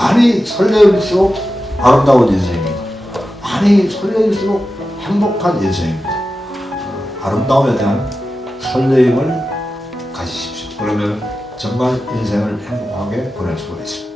많이 설레일수록 아름다운 인생입니다. 많이 설레일수록 행복한 인생입니다. 아름다움에 대한 설레임을 가지십시오. 그러면 정말 인생을 행복하게 보낼 수가 있습니다.